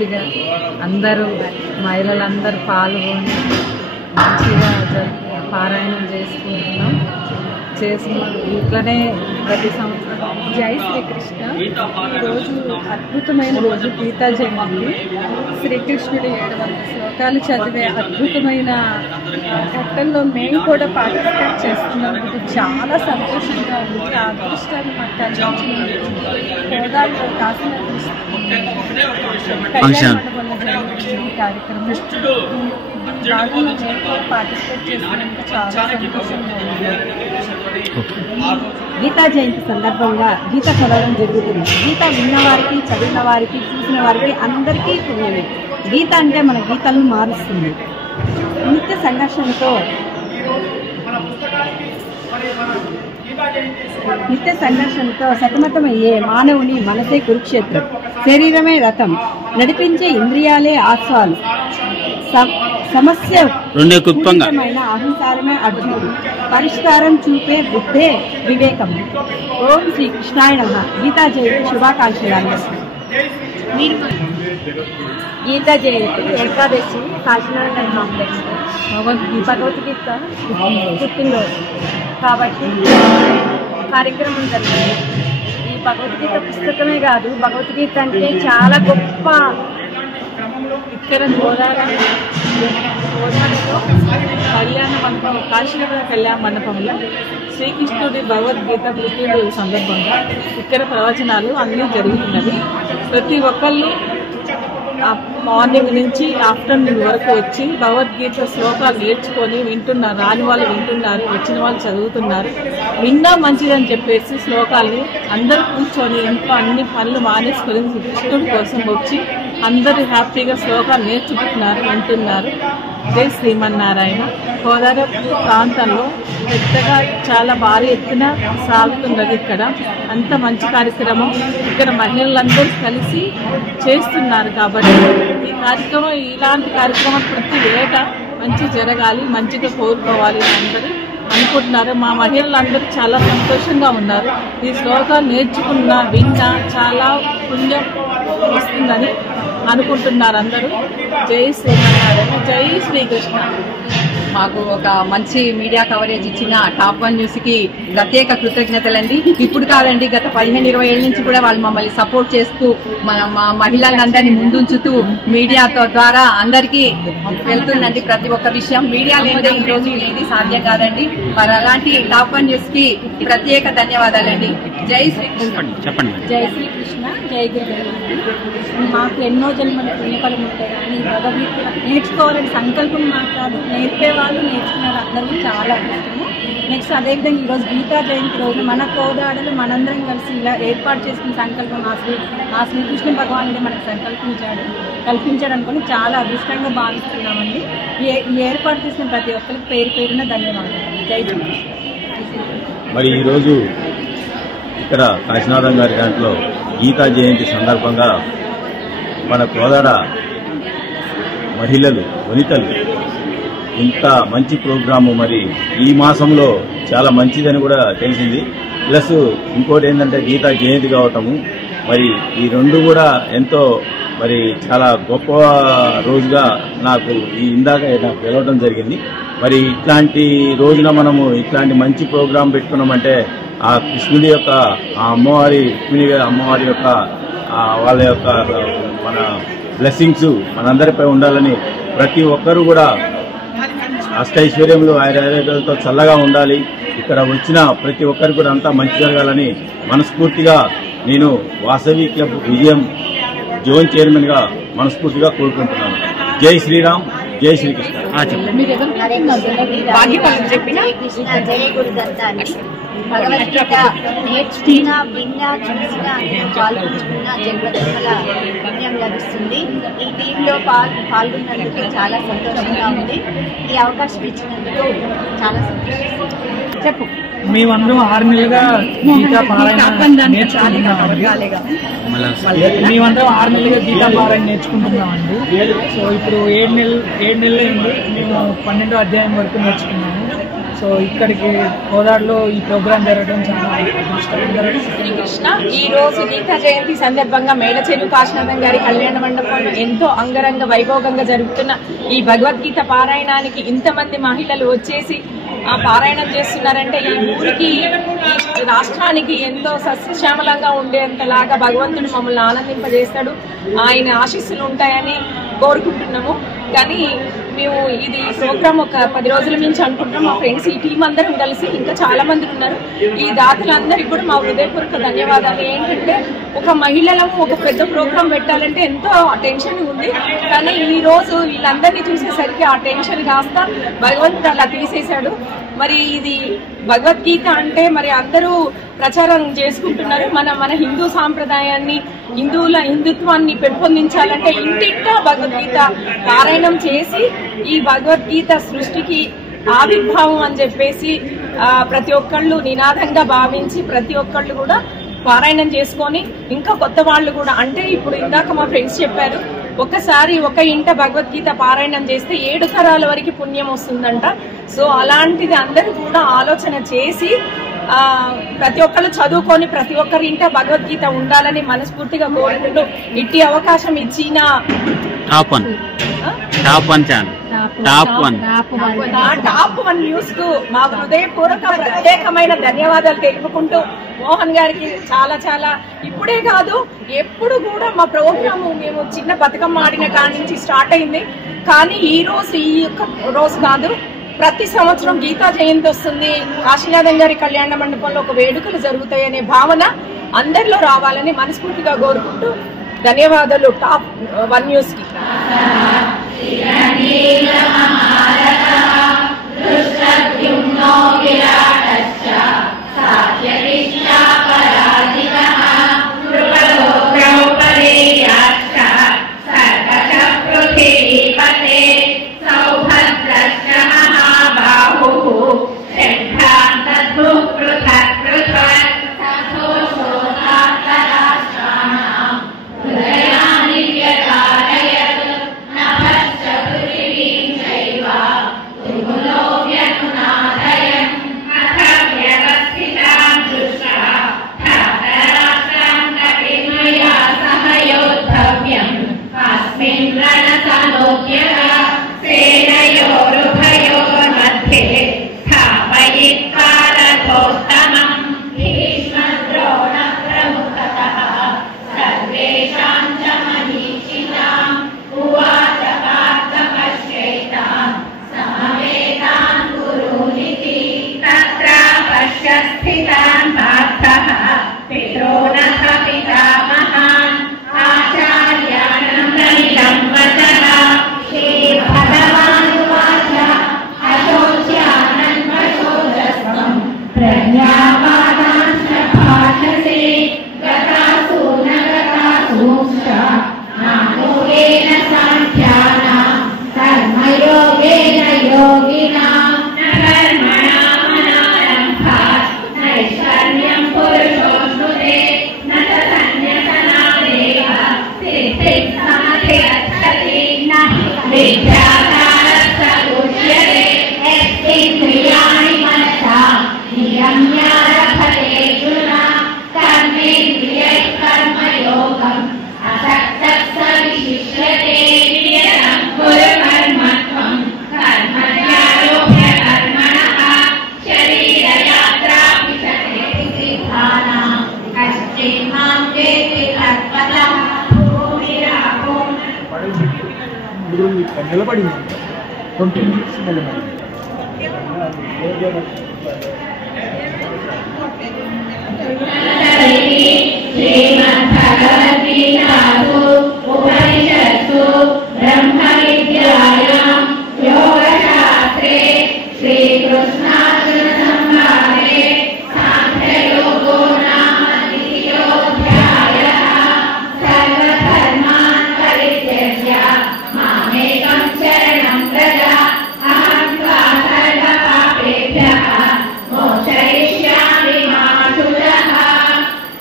మంచిగా అందరూ మహిళలందరూ పాల్గొని మంచిగా పారాయణం చేసుకుంటున్నాం. ఇట్లనే ప్రతి సంవత్సరం. జై శ్రీకృష్ణ. ఈరోజు అద్భుతమైన రోజు గీతా జయంతి. శ్రీకృష్ణుడు 700 శ్లోకాలు చదివే అద్భుతమైన ఘట్టంలో మేము కూడా పార్టిసిపేట్ చేస్తున్నందుకు చాలా సంతోషంగా ఉంది. ఆ అదృష్టాన్ని మాకు కలిగించినందుకు హోదాలో కాకినాడ కార్యక్రమం భాగంలో మేము కూడా పార్టిసిపేట్ చేసినందుకు చాలా సంతోషంగా ఉంది. గీతా జయంతి సందర్భంగా గీత చదవడం జరుగుతుంది. గీత విన్నవారికి, చదివిన వారికి, చూసిన వారికి అందరికీ పుణ్యమే. గీత అంటే మన గీతలను మారుస్తుంది. నిత్య సంఘర్షణతో సతమతమయ్యే మానవుని మనసే కురుక్షేత్రం, శరీరమే రథం, నడిపించే ఇంద్రియాలే ఆశ్వాలు, సమస్య అహంకారమే అర్జునుడు, పరిష్కారం చూపే బుద్ధే వివేకం. ఓం శ్రీ కృష్ణాయ నమః. గీతా జయంతి శుభాకాంక్షలు. గీతా జయంతి ఏకాదశి కాకినాడ కాంప్లెక్స్ భగవద్గీత పుట్టినరోజు కాబట్టి కార్యక్రమం జరిగింది. ఈ భగవద్గీత పుస్తకమే కాదు, భగవద్గీత అంటే చాలా గొప్ప. ఇక్కడ గోదావరిలో కళ్యాణ మండపం, కాశీనగర కళ్యాణ మండపంలో శ్రీకృష్ణుడి భగవద్గీత పుట్టినరోజు సందర్భంగా ఇక్కడ ప్రవచనాలు అన్నీ జరుగుతున్నవి. ప్రతి ఒక్కళ్ళు మార్నింగ్ నుంచి ఆఫ్టర్నూన్ వరకు వచ్చి భగవద్గీత శ్లోకాలు నేర్చుకొని వింటున్నారు. రాని వాళ్ళు వింటున్నారు, వచ్చిన వాళ్ళు చదువుతున్నారు. విన్నా మంచిదని చెప్పేసి శ్లోకాల్ని అందరూ కూర్చొని ఇంట్లో అన్ని పనులు మానేసుకొని కృష్ణుడి కోసం వచ్చి అందరూ హ్యాపీగా శ్లోకాలు నేర్చుకుంటున్నారు, వింటున్నారు. జై శ్రీమన్నారాయణ. గోదావరి ప్రాంతంలో పెద్దగా చాలా భారీ ఎత్తున సాగుతున్నది. ఇక్కడ అంత మంచి కార్యక్రమం. ఇక్కడ మహిళలందరూ కలిసి చేస్తున్నారు కాబట్టి ఈ కార్యక్రమం, ఇలాంటి కార్యక్రమం ప్రతి ఏటా మంచి జరగాలి, మంచిగా కోరుకోవాలి అని అందరూ అనుకుంటున్నారు. మా మహిళలందరూ చాలా సంతోషంగా ఉన్నారు. ఈ శ్లోకాలు నేర్చుకున్నా విన్నా చాలా పుణ్యం వస్తుందని అనుకుంటున్నారు అందరూ. జై శ్రీమన్నారాయణ. జై శ్రీకృష్ణ. మాకు ఒక మంచి మీడియా కవరేజ్ ఇచ్చిన టాప్ 1 న్యూస్ కి ప్రత్యేక కృతజ్ఞతలండి. ఇప్పుడు కాదండి, గత 15-20 ఏళ్ల నుంచి కూడా వాళ్ళు మమ్మల్ని సపోర్ట్ చేస్తూ మా మహిళలందరినీ ముందుంచుతూ మీడియా ద్వారా అందరికీ వెళ్తుందండి ప్రతి ఒక్క విషయం. మీడియా లేనిదే ఈ రోజు ఏది సాధ్యం కాదండి. మరి అలాంటి టాప్ 1 న్యూస్ కి ప్రత్యేక ధన్యవాదాలండి. జై శ్రీకృష్ణ. చెప్పండి. జై శ్రీకృష్ణ. జై గురుదేవ్. మాకు ఎన్నో జన్మల పుణ్యఫలం ఉంటాయి కానీ భగవద్గీత నేర్చుకోవాలని సంకల్పం మాకు కాదు, నేర్పే వాళ్ళు నేర్చుకున్నారు అందరూ చాలా ఇష్టము. నెక్స్ట్ అదేవిధంగా ఈరోజు గీతా జయంతి రోజు మన కోదాడలు మనందరం కలిసి ఇలా ఏర్పాటు చేసుకున్న సంకల్పం ఆ శ్రీకృష్ణ భగవానుడే మనకు కల్పించాడు అనుకుని చాలా అదృష్టంగా భావిస్తున్నామండి. ఈ ఏర్పాటు చేసిన ప్రతి ఒక్కరికి పేరు పేరున ధన్యవాదాలు. జై శ్రీకృష్ణ. మరి ఈరోజు ఇక్కడ కాశీనాథం గారి దాంట్లో గీతా జయంతి సందర్భంగా మన కోదాడ మహిళలు, వనితలు ఇంత మంచి ప్రోగ్రాము మరి ఈ మాసంలో చాలా మంచిదని కూడా తెలిసింది. ప్లస్ ఇంకోటి ఏంటంటే గీతా జయంతి కావటము, మరి ఈ రెండు కూడా ఎంతో మరి చాలా గొప్ప రోజుగా నాకు ఇందాక నాకు తెలవడం జరిగింది. మరి ఇట్లాంటి రోజున మనము ఇట్లాంటి మంచి ప్రోగ్రాం పెట్టుకున్నామంటే ఆ కృష్ణుడి యొక్క ఆ అమ్మవారి అమ్మవారి యొక్క వాళ్ళ యొక్క మన బ్లెస్సింగ్స్ మనందరిపై ఉండాలని ప్రతి ఒక్కరూ కూడా అష్టైశ్వర్యంలో ఆయుర్వేదాలతో చల్లగా ఉండాలి. ఇక్కడ వచ్చిన ప్రతి ఒక్కరికి కూడా అంతా మంచి జరగాలని మనస్ఫూర్తిగా నేను వాసవి క్లబ్ విజయం జోన్ చైర్మన్ గా మనస్ఫూర్తిగా కోరుకుంటున్నాను. జై శ్రీరామ్. జై శ్రీకృష్ణ. భగవద్గీత నేర్చుకున్నా, విన్నా, చూసినా, పాల్గొంచుకున్నా జన్మజన్మల పుణ్యం లభిస్తుంది. ఈ టీంలో పాల్గొన్నందుకు చాలా సంతోషంగా ఉంది. ఈ అవకాశం ఇచ్చినందుకు చాలా సంతోషం. చెప్పు. మేమందరం 6 నెలలుగా గీతా పారాయణ నేర్చుకుంటున్నామండి. సో ఇప్పుడు 7 నెలలు అయింది. మేము 12వ అధ్యాయం వరకు నేర్చుకున్నాము. సో ఇక్కడికి కోదాడలో ఈ ప్రోగ్రాం జరగడం చాలా అదృష్టం. శ్రీకృష్ణ ఈ రోజు గీతా జయంతి సందర్భంగా మేడచెరువు కాశీనాథం గారి కళ్యాణ మండపంలో ఎంతో అంగరంగ వైభోగంగా జరుగుతున్న ఈ భగవద్గీత పారాయణానికి ఇంతమంది మహిళలు వచ్చేసి ఆ పారాయణం చేస్తున్నారంటే ఈ ఊరికి ఈ రాష్ట్రానికి ఎంతో సస్యశ్యామలంగా ఉండేంతలాగా భగవంతుడు మమ్మల్ని ఆనందింపజేస్తాడు, ఆయన ఆశీస్సులు ఉంటాయని కోరుకుంటున్నాము. కానీ మేము ఇది ప్రోగ్రామ్ ఒక 10 రోజుల నుంచి అనుకుంటున్నాం. మా ఫ్రెండ్స్ ఈ టీం అందరం కలిసి ఇంకా చాలా మంది ఉన్నారు. ఈ దాతలందరికీ కూడా మా హృదయపూర్వక ధన్యవాదాలు. ఏంటంటే ఒక మహిళలకు ఒక పెద్ద ప్రోగ్రామ్ పెట్టాలంటే ఎంతో టెన్షన్ ఉంది, కానీ ఈ రోజు వీళ్ళందరినీ చూసేసరికి ఆ టెన్షన్ కాస్త భగవంతుడు అలా తీసేశాడు. మరి ఇది భగవద్గీత అంటే మరి అందరూ ప్రచారం చేసుకుంటున్నారు. మన హిందూ సాంప్రదాయాన్ని హిందుత్వాన్ని పెంపొందించాలంటే ఇంటింటా భగవద్గీత పారాయణం చేసి ఈ భగవద్గీత సృష్టికి ఆవిర్భావం అని చెప్పేసి ప్రతి ఒక్కళ్ళు నినాదంగా భావించి ప్రతి ఒక్కళ్ళు కూడా పారాయణం చేసుకొని ఇంకా కొత్త వాళ్ళు కూడా అంటే ఇప్పుడు ఇందాక మా ఫ్రెండ్స్ చెప్పారు, ఒక్కసారి ఒక ఇంట భగవద్గీత పారాయణం చేస్తే 7 తరాల వరకు పుణ్యం వస్తుందంట. సో అలాంటిది అందరూ కూడా ఆలోచన చేసి ప్రతి ఒక్కరు చదువుకొని ప్రతి ఒక్కరి ఇంట భగవద్గీత ఉండాలని మనస్ఫూర్తిగా కోరుకుంటూ ఇట్టి అవకాశం ఇచ్చిన టాప్ వన్ న్యూస్ కు మా హృదయపూర్వక ప్రత్యేకమైన ధన్యవాదాలు తెలుపుకుంటూ మోహన్ గారికి చాలా చాలా ఇప్పుడే కాదు ఎప్పుడు కూడా మా ప్రోగ్రాము మేము చిన్న బతుకమ్మ ఆడిన కాడి నుంచి స్టార్ట్ అయింది. కానీ ఈ యొక్క రోజు కాదు, ప్రతి సంవత్సరం గీతా జయంతి వస్తుంది, కాశీనాథం గారి కళ్యాణ మండపంలో ఒక వేడుకలు జరుగుతాయనే భావన అందరిలో రావాలని మనస్ఫూర్తిగా కోరుకుంటూ ధన్యవాదాలు టాప్ వన్ న్యూస్ కి.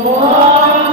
ఓం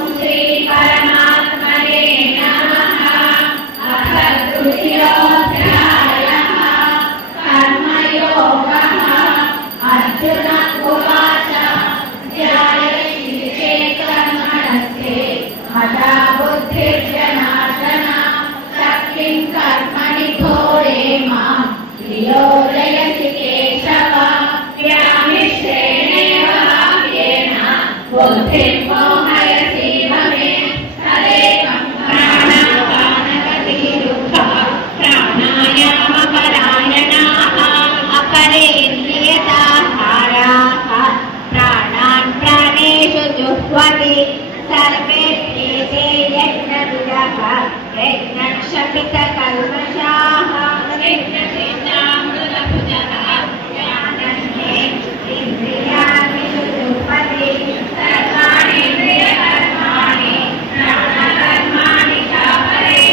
शपित कल्मषाः इंद्रियाणि सुपदे सर्वाणीन्द्रियकर्माणि प्राणकर्माणि चापरे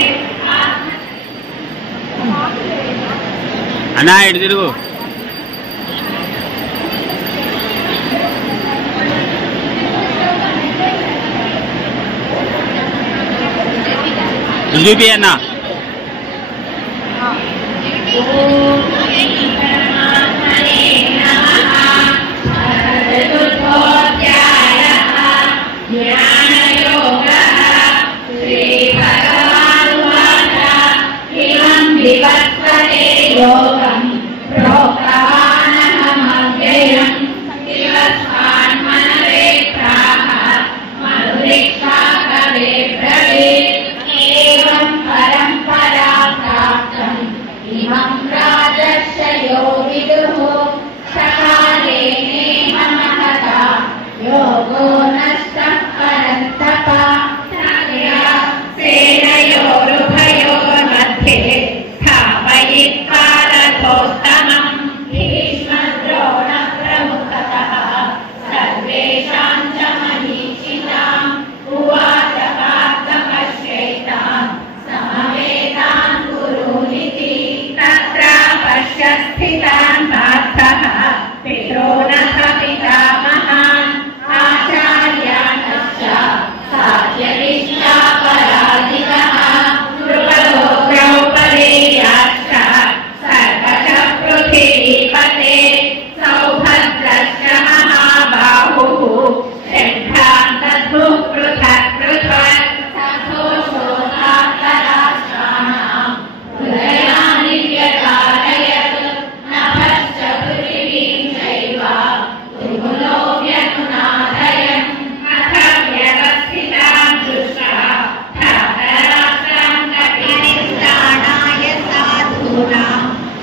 అన్నా ఇటు తిరుగు చూపి అన్నా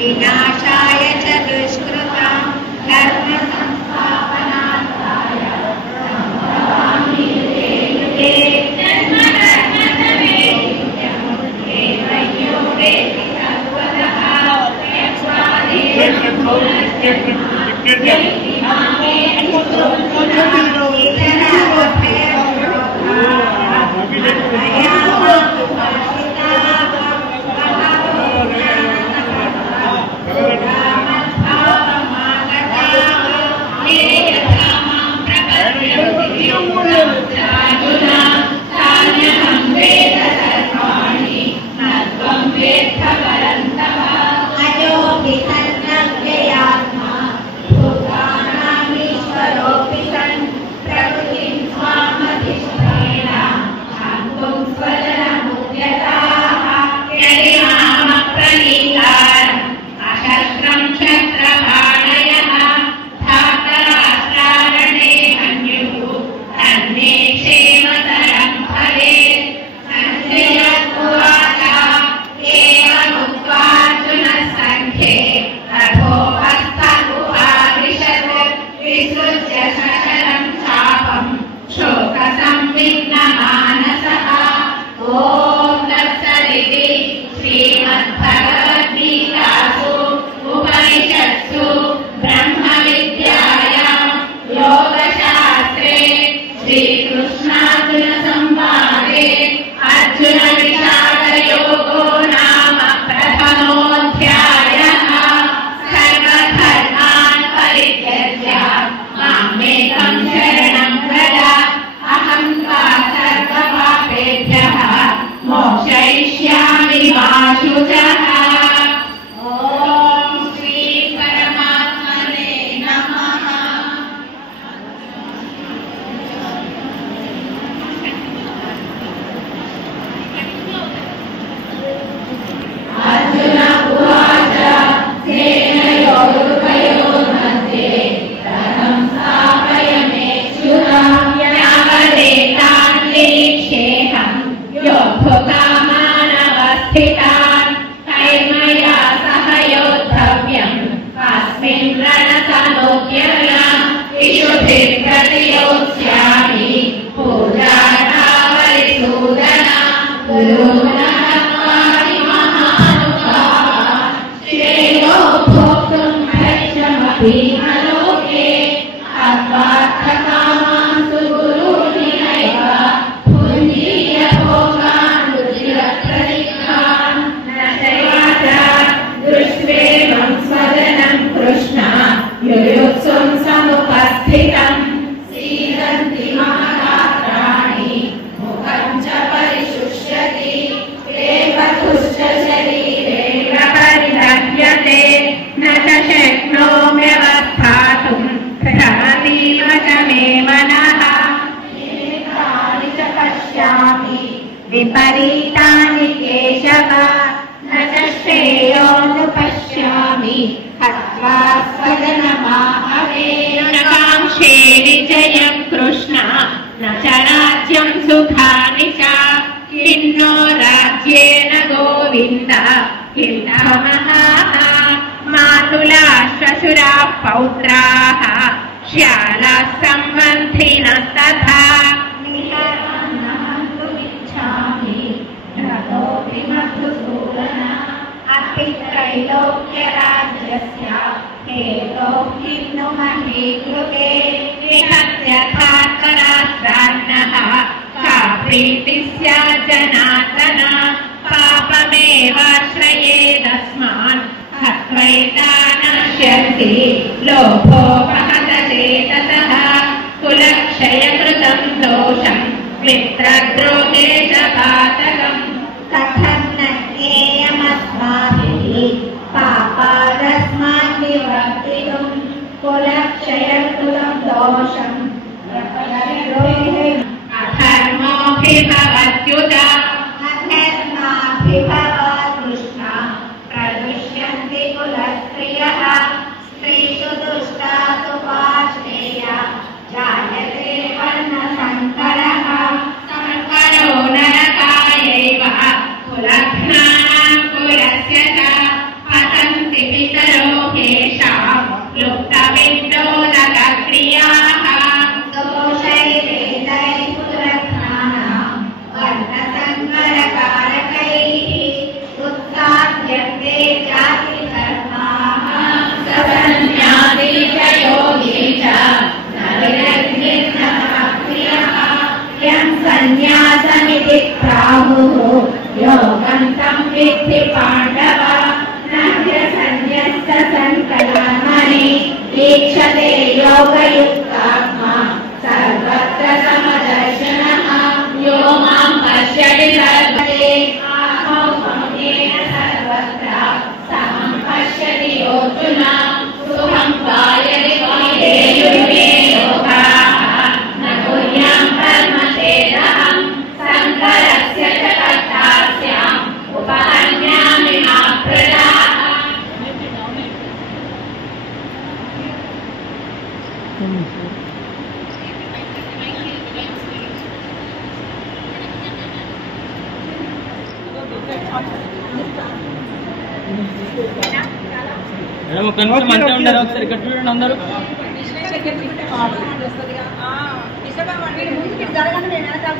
विनाशाय च दुष्कृतां कर्म संस्थापनार्थाय విపరీతాని కేశవ న చ శ్రేయోనుపశ్యామి హత్వా స్వజనమాహవే న కాంక్షే విజయం కృష్ణ న చ రాజ్యం సుఖాని చ కిన్నో రాజ్యేన గోవింద కిన్నమః మాతులా శ్వశురా పౌత్రాః శ్యాలా సంబంధినః తథా त्रैलोक्यराज्यस्य हेतो किन्नु महीकृते निहत्यथातरात्रान्नः का प्रीतिस्या जनार्दन पापमेवाश्रयेदस्मान् हत्वैतानश्यन्ति लोभोपहतचेतसः कुलक्षयकृतं दोषम् मित्रद्रोहे च पातकम् कथं न ज्ञेयमस्माभिः पापादस्मान् निवर्तितुं कुलक्षयकृतं दोषम् अधर्मोऽभिभवत्युत अधर्माभिभवात् कृष्णा प्रदुष्यन्ति कुलस्त्रियः स्त्रीषु दुष्टासु पाश्रेया जायते वर्णसङ्करः संकरो नरकायैव कुलघ्नानां कुलस्य च पतन्ति पितरो येषां लुप्तविद्योदकक्रियाः दोषैरेतैः कुलघ्नानां वर्णसङ्करकारकैः उत्साद्यन्ते जातिधर्माः ससन्न्यासी च योगी च सन्न्यासमिति प्राहुः योगं तं विद्धि पाण्डव न ह्यसन्न्यस्त सङ्कल्पमणि ईक्षते योगयुक्तात्मा सर्वत्र समदर्शनः यो मां पश्यति सर्वते आत्मौपम्येन सर्वत्र समं पश्यति अर्जुन सुखं कायति कायेयुर्मे योगाः न कुर्यां कर्मचेदहं शङ्करस्य च कर्तास्याम् उपहन्यामि मा प्रजाः మేడం ఒక నిమిషం మంచిగా ఉండరు ఒకసారి ఇక్కడ చూడండి అందరూ జరగానే నేను వెనకాల